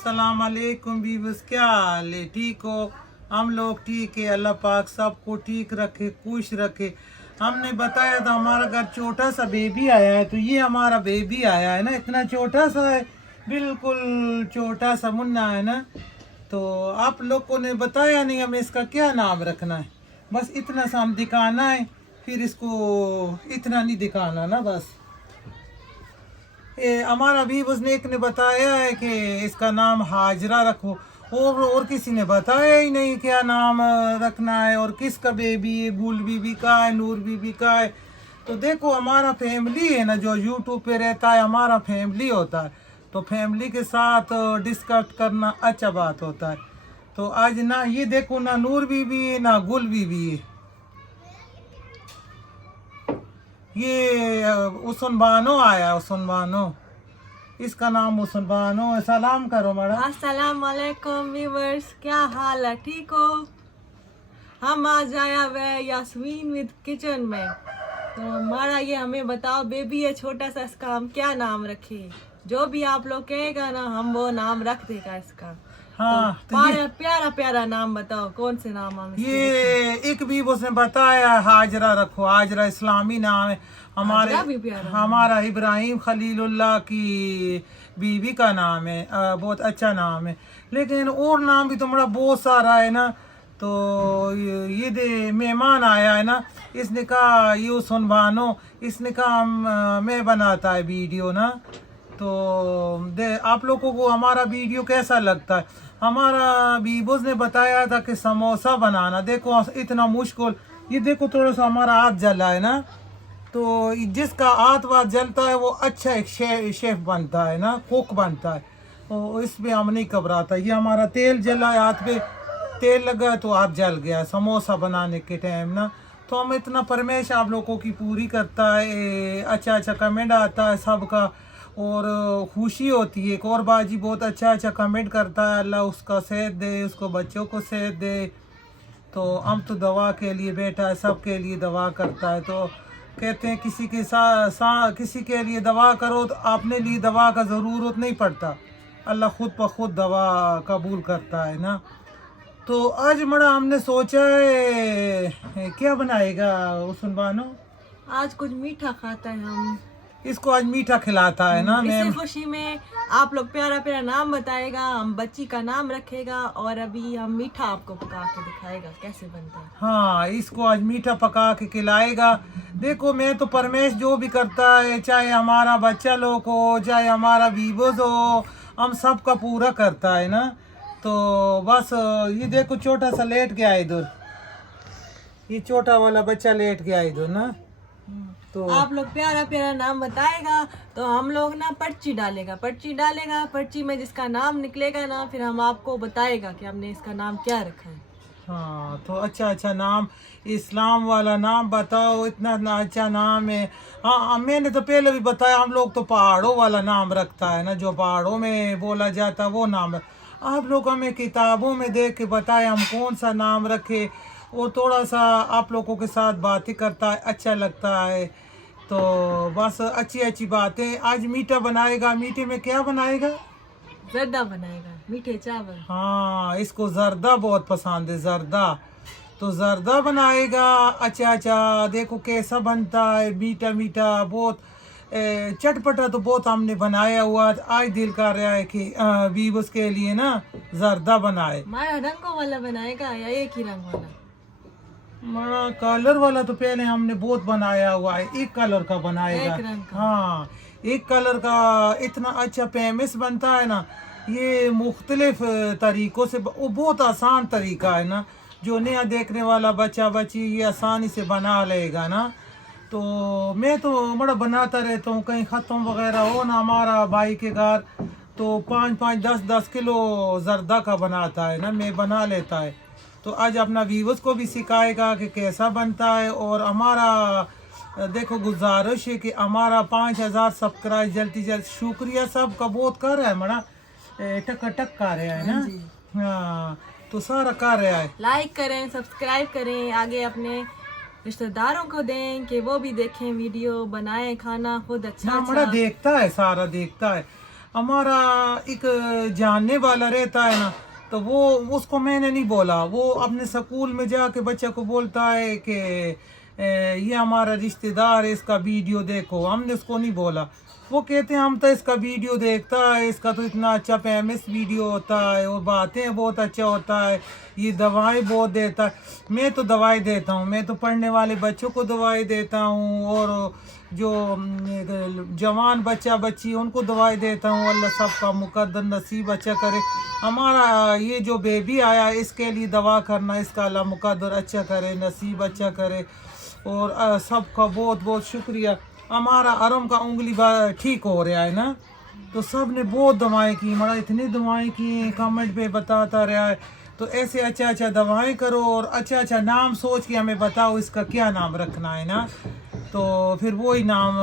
अस्सलाम वालेकुम व्यूअर्स, क्या हाल है? ठीक हो? हम लोग ठीक है। अल्लाह पाक सबको ठीक रखे, खुश रखे। हमने बताया था हमारा घर छोटा सा बेबी आया है, तो ये हमारा बेबी आया है ना, इतना छोटा सा है, बिल्कुल छोटा सा मुन्ना है ना। तो आप लोगों ने बताया नहीं हमें इसका क्या नाम रखना है, बस इतना सा हम दिखाना है, फिर इसको इतना नहीं दिखाना ना। बस हमारा भी उसने एक ने बताया है कि इसका नाम हाजरा रखो, और किसी ने बताया ही नहीं क्या नाम रखना है, और किसका बेबी है, गुल बीबी का है, नूर बीबी का है। तो देखो हमारा फैमिली है ना, जो यूट्यूब पे रहता है हमारा फैमिली होता है, तो फैमिली के साथ डिस्कस करना अच्छा बात होता है। तो आज ना ये देखो, ना नूर बीबी है ना गुल बीबी है, ये उसन बानो आया, उसन बानो, इसका नाम उसन बानो है। सलाम करो मैडम। अस्सलाम वालेकुम व्यूअर्स, क्या हाल है? ठीक हो? हम आज आया हुआ है यास्मीन विद किचन में। तो हमारा ये हमें बताओ, बेबी है छोटा सा, इसका हम क्या नाम रखे? जो भी आप लोग कहेगा ना, हम वो नाम रख देगा इसका। हाँ, तो प्यारा प्यारा प्यारा नाम बताओ, कौन से नाम हम इसके ये एक भी उसने बताया हाजरा रखो, हाजरा इस्लामी नाम है। हमारे हाजरा भी प्यारा हमारा इब्राहिम खलीलुल्लाह की बीवी का नाम है, बहुत अच्छा नाम है। लेकिन और नाम भी तो बड़ा बहुत सारा है ना। तो ये दे मेहमान आया है ना, इसने कहा यू सुनवानो, इसने कहा मैं बनाता है वीडियो ना। तो दे आप लोगों को हमारा वीडियो कैसा लगता है? हमारा बीबोज ने बताया था कि समोसा बनाना, देखो इतना मुश्किल, ये देखो थोड़ा सा हमारा हाथ जला है ना। तो जिसका हाथ वाथ जलता है वो अच्छा एक शेफ बनता है ना, कुक बनता है। तो इसमें हम नहीं घबराता। ये हमारा तेल जला है, हाथ पे तेल लगा है तो हाथ जल गया समोसा बनाने के टाइम ना। तो हम इतना फरमाइश आप लोगों की पूरी करता है, अच्छा अच्छा कमेंट आता है सबका, और खुशी होती है। एक और बाजी बहुत अच्छा अच्छा कमेंट करता है, अल्लाह उसका सेहत दे, उसको बच्चों को सेहत दे। तो हम तो दवा के लिए बैठा है, सबके लिए दवा करता है। तो कहते हैं किसी के किसी के लिए दवा करो तो अपने लिए दवा का ज़रूरत नहीं पड़ता, अल्लाह खुद ब खुद दवा कबूल करता है ना। तो आज मड़ा हमने सोचा है क्या बनाएगा उसन बानो, आज कुछ मीठा खाता है हम। इसको आज मीठा खिलाता है ना इसी मैम। खुशी में आप लोग प्यारा प्यारा नाम बताएगा, हम बच्ची का नाम रखेगा, और अभी हम मीठा आपको पका के दिखाएगा कैसे बनता है। हाँ, इसको आज मीठा पका के खिलाएगा। देखो मैं तो परमेश जो भी करता है, चाहे हमारा बच्चा लोग हो, चाहे हमारा बीबोज हो, हम सबका पूरा करता है ना। तो बस ये देखो छोटा सा लेट गया इधर, ये छोटा वाला बच्चा लेट गया इधर ना। तो आप लोग प्यारा प्यारा नाम बताएगा तो हम लोग ना पर्ची डालेगा, पर्ची में जिसका नाम निकलेगा ना, फिर हम आपको बताएगा कि हमने इसका नाम क्या रखा है। हाँ, तो अच्छा अच्छा नाम, इस्लाम वाला नाम बताओ, इतना अच्छा नाम है। हाँ, मैंने तो पहले भी बताया, हम लोग तो पहाड़ों वाला नाम रखता है ना, जो पहाड़ों में बोला जाता है वो नाम है। आप लोग हमें किताबों में देख के बताए हम कौन सा नाम रखे, और थोड़ा सा आप लोगों के साथ बातें करता है, अच्छा लगता है। तो बस अच्छी अच्छी बातें। आज मीठा बनाएगा, मीठे में क्या बनाएगा? जर्दा बनाएगा, मीठे चावल। हाँ, इसको जर्दा बहुत पसंद है, जर्दा। तो जर्दा बनाएगा। अच्छा अच्छा, देखो कैसा बनता है, मीठा मीठा बहुत, चटपटा तो बहुत हमने बनाया हुआ। आज दिल कर रहा है कि वीवस के लिए ना जर्दा बनाए। हमारा रंगों वाला बनाएगा या एक ही रंग वाला? बड़ा कलर वाला तो पहले हमने बहुत बनाया हुआ है, एक कलर का बनाएगा। एक रंग का। हाँ, एक कलर का इतना अच्छा फेमस बनता है ना। ये मुख्तलिफ तरीकों से वो बहुत आसान तरीका है ना, जो नया देखने वाला बच्चा बच्ची ये आसानी से बना लेगा ना। तो मैं तो बड़ा बनाता रहता हूँ, कहीं ख़त्म वगैरह हो ना हमारा भाई के घर, तो 5-5 10-10 किलो जर्दा का बनाता है ना, मैं बना लेता है। तो आज अपना व्यूवर्स को भी सिखाएगा कि कैसा बनता है। और हमारा देखो गुजारिश है कि हमारा 5000 सब्सक्राइब जल्दी जल्द, शुक्रिया सबका बहुत कर रहा है मना, टक टक कर रहा है ना। हाँ, तो सारा कर रहा है। लाइक करें, सब्सक्राइब करें, आगे अपने रिश्तेदारों को दें कि वो भी देखें वीडियो, बनाएं खाना खुद अच्छा ना बड़ा अच्छा। देखता है, सारा देखता है। हमारा एक जानने वाला रहता है ना, तो वो उसको मैंने नहीं बोला, वो अपने स्कूल में जाके बच्चे को बोलता है कि ये हमारा रिश्तेदार है, इसका वीडियो देखो। हमने उसको नहीं बोला। वो कहते हैं हम तो इसका वीडियो देखता है, इसका तो इतना अच्छा फेमस वीडियो होता है और बातें बहुत अच्छा होता है, ये दवाई बहुत देता है। मैं तो दवाई देता हूँ, मैं तो पढ़ने वाले बच्चों को दवाई देता हूँ, और जो जवान बच्चा बच्ची उनको दवाई देता हूँ। अल्लाह सबका मुकद्दर नसीब अच्छा करे। हमारा ये जो बेबी आया इसके लिए दवा करना, इसका अल्लाह मुकद्दर अच्छा करे, नसीब अच्छा करे। और सबका बहुत बहुत शुक्रिया। हमारा आराम का उंगली ठीक हो रहा है ना, तो सब ने बहुत दवाएं की, मतलब इतनी दवाएं की, कमेंट पे बताता रहा है। तो ऐसे अच्छा अच्छा दवाएं करो और अच्छा अच्छा नाम सोच के हमें बताओ इसका क्या नाम रखना है ना। तो फिर वही नाम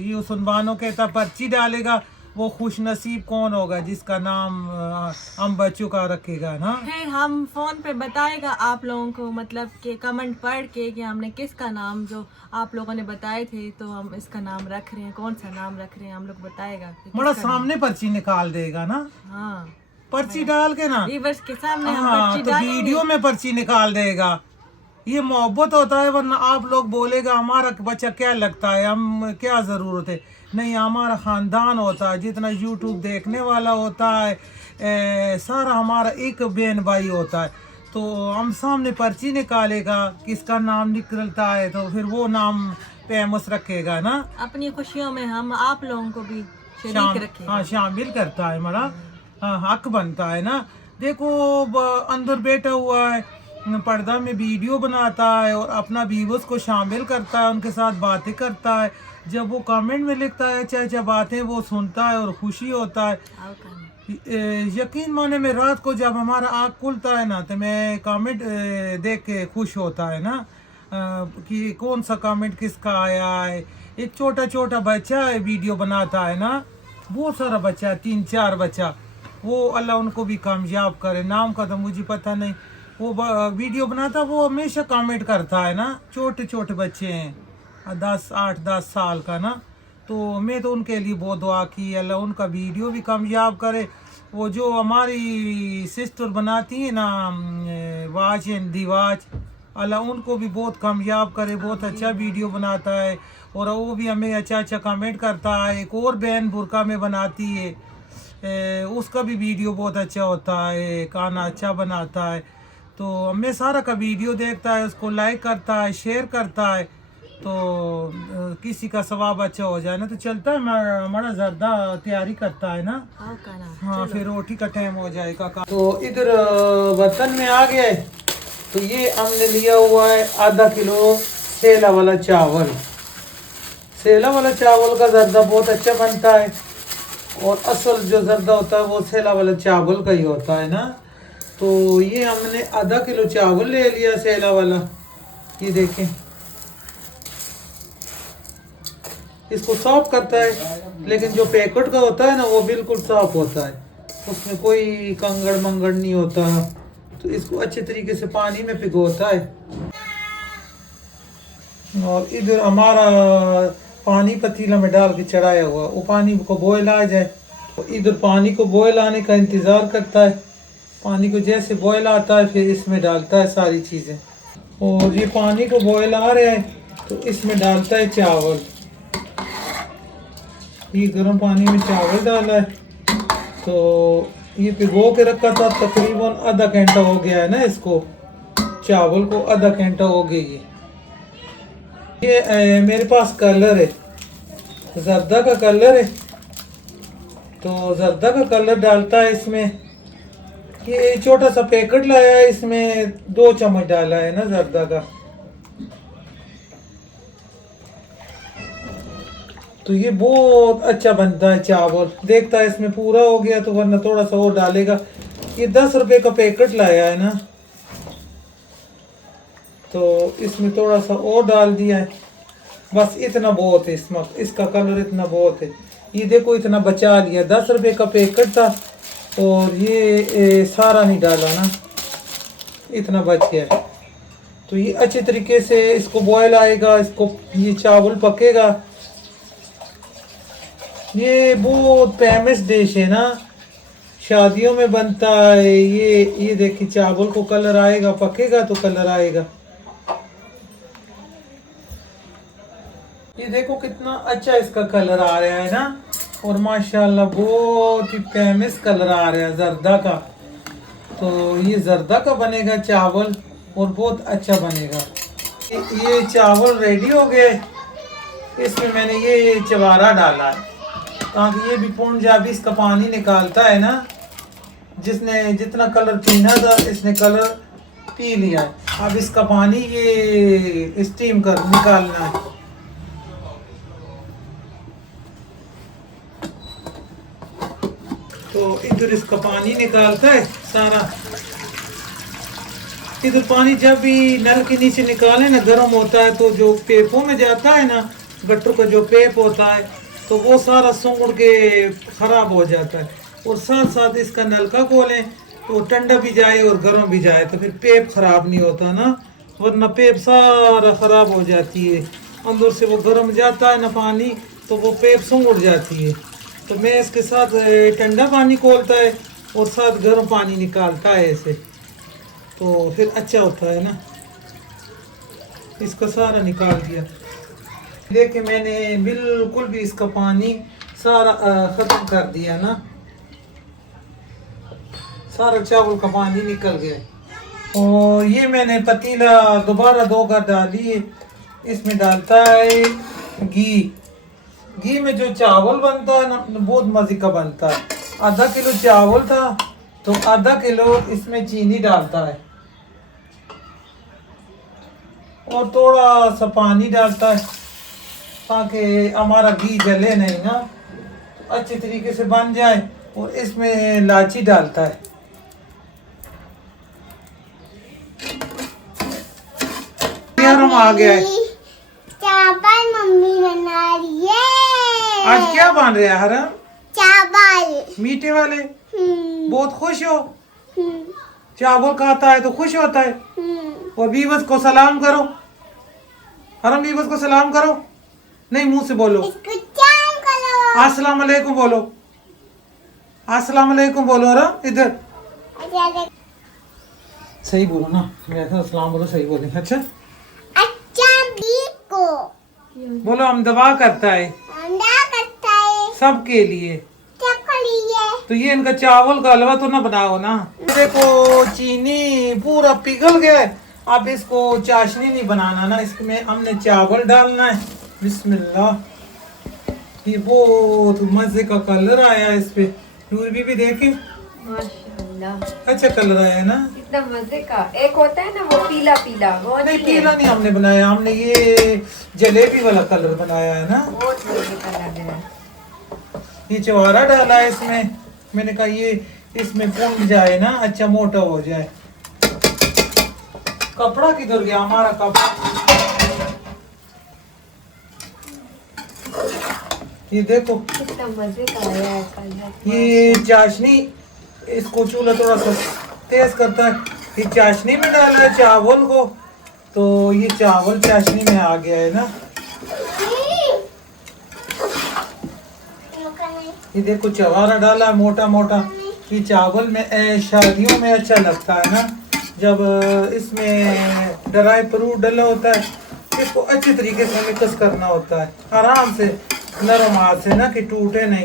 ये सुनबानो कहता पर्ची डालेगा, वो खुश नसीब कौन होगा जिसका नाम हम बच्चों का रखेगा ना। है हम फोन पे बताएगा आप लोगों को, मतलब कि कमेंट पढ़ के कि हमने किसका नाम जो आप लोगों ने बताए थे, तो हम इसका नाम रख रहे हैं, कौन सा नाम रख रहे हैं, हम लोग बताएगा कि बड़ा किसका सामने पर्ची निकाल देगा ना, नाम। हाँ, पर्ची डाल के ना, व्यूअर्स के सामने हम हाँ पर्ची तो डालेंगे। वीडियो में पर्ची निकाल देगा। ये मोहब्बत होता है, वरना आप लोग बोलेगा हमारा बच्चा क्या लगता है, हम क्या ज़रूरत है। नहीं, हमारा ख़ानदान होता है, जितना यूट्यूब देखने वाला होता है सारा हमारा एक बहन भाई होता है। तो हम सामने पर्ची निकालेगा, किसका नाम निकलता है तो फिर वो नाम फेमस रखेगा ना। अपनी खुशियों में हम आप लोगों को भी शरीक रखेंगे। हाँ शामिल करता है, हमारा हाँ हक बनता है ना। देखो अंदर बैठा हुआ है, पर्दा में वीडियो बनाता है और अपना व्यूअर्स को शामिल करता है, उनके साथ बातें करता है। जब वो कमेंट में लिखता है अच्छा अच्छा बातें, वो सुनता है और खुशी होता है। यकीन माने में रात को जब हमारा आँख खुलता है ना, तो मैं कमेंट देख के खुश होता है ना कि कौन सा कमेंट किसका आया है। एक छोटा छोटा बच्चा है वीडियो बनाता है ना, बहुत सारा बच्चा, 3-4 बच्चा, वो अल्लाह उनको भी कामयाब करे। नाम का तो मुझे पता नहीं। वो वीडियो बनाता, वो हमेशा कमेंट करता है ना। छोटे छोटे बच्चे हैं, 8-10 साल का ना। तो मैं तो उनके लिए बहुत दुआ की, अल्लाह उनका वीडियो भी कामयाब करे। वो जो हमारी सिस्टर बनाती है ना वाच एंड दिवाच, अल्लाह उनको भी बहुत कामयाब करे, बहुत अच्छा वीडियो बनाता है और वो भी हमें अच्छा अच्छा कमेंट करता है। एक और बहन बुरका में बनाती है, उसका भी वीडियो बहुत अच्छा होता है, गाना अच्छा बनाता है। तो मैं सारा का वीडियो देखता है, उसको लाइक करता है, शेयर करता है, तो किसी का सवाब अच्छा हो जाए ना तो चलता है। हमारा ज़्यादा तैयारी करता है ना। हाँ फिर रोटी का टाइम हो जाएगा। तो इधर बर्तन में आ गया है, तो ये हमने लिया हुआ है आधा किलो सेला वाला चावल। सेला वाला चावल का जर्दा बहुत अच्छा बनता है, और असल जो जर्दा होता है वो सेला वाला चावल का ही होता है ना। तो ये हमने आधा किलो चावल ले लिया सेला वाला। ये देखें, इसको साफ करता है, लेकिन जो पैकेट का होता है ना वो बिल्कुल साफ होता है, उसमें कोई कंगड़ मंगड़ नहीं होता। तो इसको अच्छे तरीके से पानी में भिगोता है। और इधर हमारा पानी पतीला में डाल के चढ़ाया हुआ, वो पानी को बॉयल आ जाए, तो इधर पानी को बॉयल आने का इंतज़ार करता है। पानी को जैसे बॉयल आता है फिर इसमें डालता है सारी चीज़ें। और ये पानी को बॉयल आ रहा है तो इसमें डालता है चावल। ये गर्म पानी में चावल डाला है, तो ये भिगो के रखा था, तकरीबन आधा घंटा हो गया है ना इसको, चावल को आधा घंटा हो गई है। ये मेरे पास कलर है, जर्दा का कलर है, तो जर्दा का कलर डालता है इसमें। ये छोटा सा पैकेट लाया है, इसमें 2 चम्मच डाला है ना जर्दा का। तो ये बहुत अच्छा बनता है चावल। देखता है इसमें पूरा हो गया तो वरना थोड़ा सा और डालेगा। ये 10 रुपए का पैकेट लाया है ना, तो इसमें थोड़ा सा और डाल दिया है, बस इतना बहुत है। इसमें इसका कलर इतना बहुत है। ये देखो इतना बचा लिया, 10 रुपए का पैकेट था और ये सारा नहीं डाला ना, इतना बच गया। तो ये अच्छे तरीके से इसको बॉयल आएगा, इसको ये चावल पकेगा। ये बहुत फेमस डिश है ना, शादियों में बनता है ये देखिए चावल को कलर आएगा, पकेगा तो कलर आएगा। ये देखो कितना अच्छा इसका कलर आ रहा है ना, और माशाल्लाह बहुत ही फेमस कलर आ रहा है जर्दा का। तो ये जर्दा का बनेगा चावल और बहुत अच्छा बनेगा। ये चावल रेडी हो गए, इसमें मैंने ये चवारा डाला है ताकि ये भी पंजाबी इसका पानी निकालता है ना, जिसने जितना कलर पीना था इसने कलर पी लिया है। अब इसका पानी ये स्टीम कर निकालना है। तो इधर इसका पानी निकालता है सारा। इधर पानी जब भी नल के नीचे निकाले ना गर्म होता है, तो जो पेपों में जाता है ना, गट्टू का जो पेप होता है, तो वो सारा सूंघ के खराब हो जाता है। और साथ साथ इसका नलका खोलें तो ठंडा भी जाए और गर्म भी जाए, तो फिर पेप खराब नहीं होता ना, वरना पेप सारा खराब हो जाती है। अंदर से वो गर्म जाता है ना पानी, तो वो पेप सूंघ जाती है। तो मैं इसके साथ ठंडा पानी खोलता है और साथ गर्म पानी निकालता है ऐसे, तो फिर अच्छा होता है ना। इसका सारा निकाल दिया। देखिए मैंने बिल्कुल भी इसका पानी सारा ख़त्म कर दिया ना, सारा चावल का पानी निकल गया। और ये मैंने पतीला दोबारा धोकर डाली, इसमें डालता है घी। घी में जो चावल बनता है ना बहुत मज़े का बनता है। आधा किलो चावल था तो आधा किलो इसमें चीनी डालता है और थोड़ा सा पानी डालता है ताकि हमारा घी जले नहीं ना, अच्छे तरीके से बन जाए। और इसमें इलायची डालता है। गरम आ गया है। चावल मम्मी बना रही है। आज क्या बन रहा है हरम? चावल मीठे वाले। बहुत खुश हो? चावल खाता है तो खुश होता है। और बीवस को सलाम करो। हरम बीवस को सलाम करो। नहीं मुंह से बोलो। इसको चाम करो। अस्सलाम वालेकुम बोलो। अस्सलाम वालेकुम बोलो हरम। इधर सही बोलो ना, मैं अस्सलाम बोलो, सही बोले। अच्छा अच्छा को बोलो। हम दवा करता है अंडा करता है सबके लिए। क्या करिए? तो ये इनका चावल का हलवा तो ना बनाओ ना। देखो चीनी पूरा पिघल गया। अब इसको चाशनी नहीं बनाना ना, इसमें हमने चावल डालना है। बिस्मिल्लाह। ये बहुत मजे का कलर आया है इस पे। नूर भी देखे माशाल्लाह अच्छा कलर आया है ना, कितना मजे का। एक होता है ना वो पीला पीला, वो नहीं है। पीला नहीं हमने बनाया, हमने ये जलेबी वाला कलर बनाया है ना। बहुत मजे का लग रहा है। ये चवारा डाला है इसमें, मैंने कहा ये इसमें भुन जाए ना, अच्छा मोटा हो जाए। कपड़ा किधर गया हमारा कपड़ा? ये देखो कितना मजे का आया है कलर। ये चाशनी, इसको चूल्हा थोड़ा सा तेज करता है। ये चाशनी में डाला है चावल को, तो ये चावल चाशनी में आ गया है ना। ये देखो चवारा डाला है मोटा मोटा। ये चावल में शादियों में अच्छा लगता है ना, जब इसमें ड्राई फ्रूट डाला होता है। इसको अच्छे तरीके से मिक्स करना होता है, आराम से नरम हाथ से ना, कि टूटे नहीं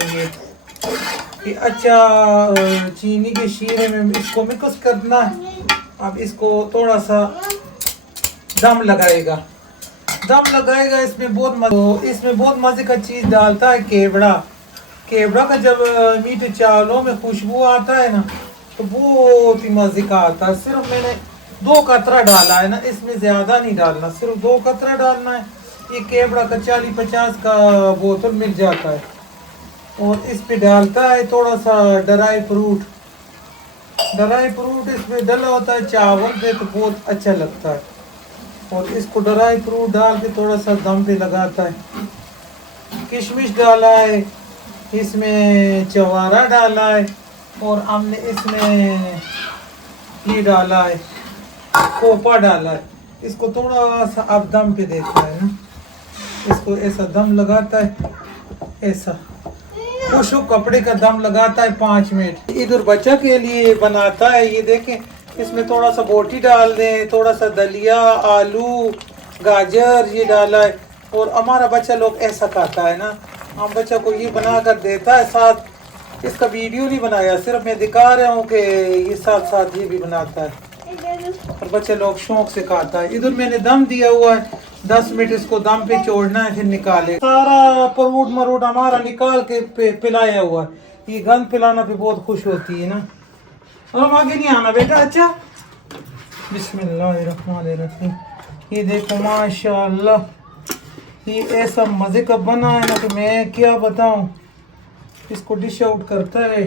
ये अच्छा चीनी के शीरे में इसको मिक्स करना है। अब इसको थोड़ा सा दम लगाएगा। इसमें बहुत मजे का चीज डालता है केवड़ा। केवड़ा का जब मीठे चावलों में खुशबू आता है ना, तो बहुत ही मजे का आता है। सिर्फ मैंने 2 कतरा डाला है ना, इसमें ज्यादा नहीं डालना, सिर्फ 2 कतरा डालना है। ये केवड़ा का 40-50 का बोतल मिल जाता है। और इस पे डालता है थोड़ा सा ड्राई फ्रूट इसमें डाला होता है चावल पे, तो बहुत अच्छा लगता है। और इसको ड्राई फ्रूट डाल के थोड़ा सा दम पे लगाता है। किशमिश डाला है, इसमें चवारा डाला है, और हमने इसमें ये डाला है खोपा डाला है। इसको थोड़ा सा अब दम पे देता है ना, इसको ऐसा दम लगाता है ऐसा, खुशबू कपड़े का दम लगाता है 5 मिनट। इधर बच्चा के लिए बनाता है, ये देखें, इसमें थोड़ा सा बोटी डाल दें, थोड़ा सा दलिया, आलू, गाजर ये डाला है। और हमारा बच्चा लोग ऐसा खाता है ना, हम बच्चा को ये बना कर देता है। साथ इसका वीडियो नहीं बनाया, सिर्फ मैं दिखा रहा हूँ कि ये साथ साथ ये भी बनाता है और बच्चे लोग शौक से खाता है। इधर मैंने दम दिया हुआ है, 10 मिनट इसको दम पे छोड़ना है, फिर निकाले। सारा परूट मरूट हमारा निकाल के पिलाया हुआ है। ये गंद पिलाना पे बहुत खुश होती है ना। और हम आगे नहीं आना बेटा। अच्छा, बिस्मिल्लाहिर्रहमानिर्रहीम। ये देखो माशाल्लाह, ये ऐसा मजे का बना है ना कि मैं क्या बताऊं। इसको डिश आउट करता है,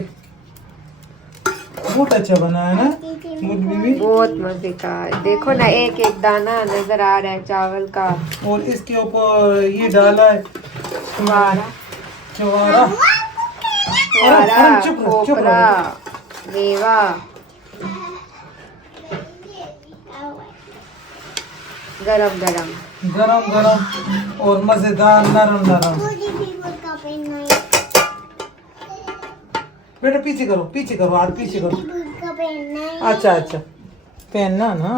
बहुत अच्छा बना है ना गुड बीबी। बहुत मजे का है। देखो ना, एक एक दाना नजर आ रहा है चावल का। और इसके ऊपर ये डाला है छुआरा, चवारा, छुआरा, चुप रहो, खोपरा, मेवा, गरम गरम। गरम गरम और मजेदार नरम नरम। मुझे भी बुर्का पहनना है। बेटा पीछे करो, पीछे करो, हाथ पीछे करो। बुर्का पहनना है। अच्छा अच्छा, पहनना ना।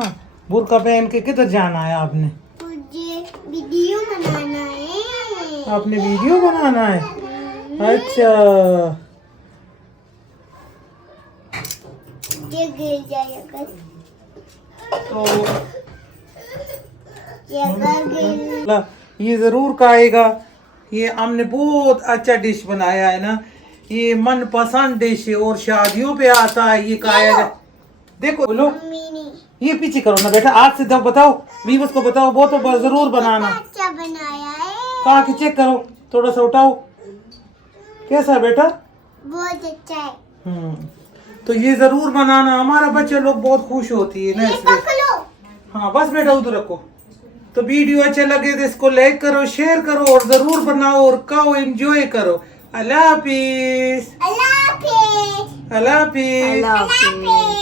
बुर्का पहन के किधर जाना है आपने? मुझे वीडियो बनाना है। आपने वीडियो बनाना है? अच्छा, ये गिर जाएगा। तो ये अगर गिर ये जरूर खाएगा। ये हमने बहुत अच्छा डिश बनाया है ना, ये मनपसंद डिश है और शादियों पे आता है ये खाया जाए। देखो बोलो, मम्मी ने ये पीछे करो ना बेटा, आज से जब बताओ वीवस को बताओ, वो तो जरूर बनाना। अच्छा बनाया है। कहाँ के चेक करो, थोड़ा सा उठाओ, कैसा है बेटा? बहुत अच्छा है। तो ये जरूर बनाना, हमारा बच्चे लोग बहुत खुश होती है ना ये इसलिए। पकड़ो। हाँ बस बेटा उधर रखो। तो वीडियो अच्छा लगे तो इसको लाइक करो, शेयर करो और जरूर बनाओ और खाओ, एंजॉय करो। अल्लाह हाफिज। अल्लाह हाफिज। अल्लाह हाफिज। अल्लाह हाफिज।